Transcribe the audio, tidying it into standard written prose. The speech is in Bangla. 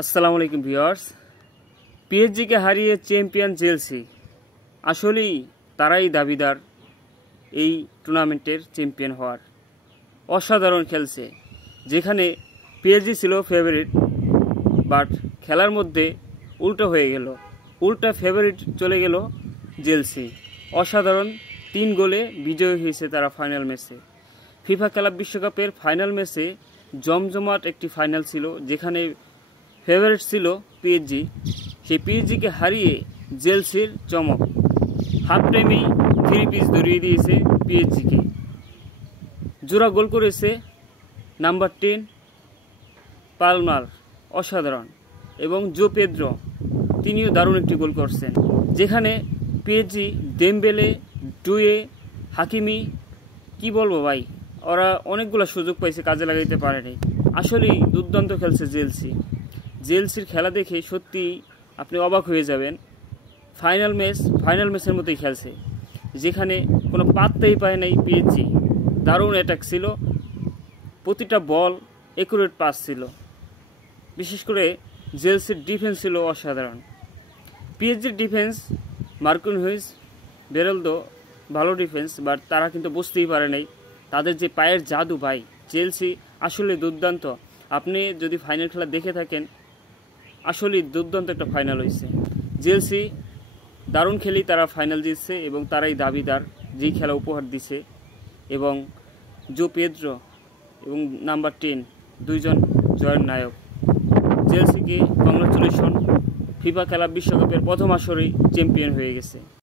আসসালামু আলাইকুম ভিউয়ার্স। পিএসজিকে হারিয়ে চ্যাম্পিয়ন চেলসি। আসলেই তারাই দাবিদার এই টুর্নামেন্টের চ্যাম্পিয়ন হওয়ার। অসাধারণ খেলছে, যেখানে পিএসজি ছিল ফেভারিট, বাট খেলার মধ্যে উল্টো হয়ে গেল, উল্টা ফেভারিট চলে গেল চেলসি। অসাধারণ 3 গোলে বিজয়ী হয়েছে তারা ফাইনাল ম্যাচে। ফিফা ক্লাব বিশ্বকাপের ফাইনাল ম্যাচে জমজমাট একটি ফাইনাল ছিল, যেখানে ফেভারিট ছিল পিএসজি। সেই পিএসজিকে হারিয়ে চেলসির চমক। হাফ টাইমেই 3 পিচ ধরিয়ে দিয়েছে পিএসজিকে। জোড়া গোল করেছে নাম্বার 10 পালমার, অসাধারণ, এবং জো পেদ্রো, তিনিও দারুণ একটি গোল করছেন। যেখানে পিএসজি, দেমবেলে, ডুয়ে, হাকিমি, কি বলবো ভাই, ওরা অনেকগুলো সুযোগ পাইছে, কাজে লাগাইতে পারেনি। আসলেই দুর্দান্ত খেলছে চেলসির খেলা দেখে সত্যি আপনি অবাক হয়ে যাবেন। ফাইনাল ম্যাচের মতোই খেলছে, যেখানে কোনো পাত্তাই পায় নাই পিএসজি। দারুণ অ্যাটাক ছিল, প্রতিটা বল একুরেট পাস ছিল। বিশেষ করে চেলসির ডিফেন্স ছিল অসাধারণ। পিএসজির ডিফেন্স, মার্কিনহুইজ, বেরেলদো, ভালো ডিফেন্স, বাট তারা কিন্তু বুঝতেই পারে নাই তাদের যে পায়ের জাদু। ভাই, চেলসি আসলে দুর্দান্ত। আপনি যদি ফাইনাল খেলা দেখে থাকেন, আসলেই দুর্দান্ত একটা ফাইনাল হয়েছে। চেলসি দারুণ খেলেই তারা ফাইনাল জিতছে, এবং তারাই দাবিদার যেই খেলা উপহার দিছে। এবং জো পেদ্রো এবং নাম্বার 10 দুইজন জয়ের নায়ক। চেলসিকে কংগ্রাচুলেশন, ফিফা ক্লাব বিশ্বকাপের প্রথম আসরেই চ্যাম্পিয়ন হয়ে গেছে।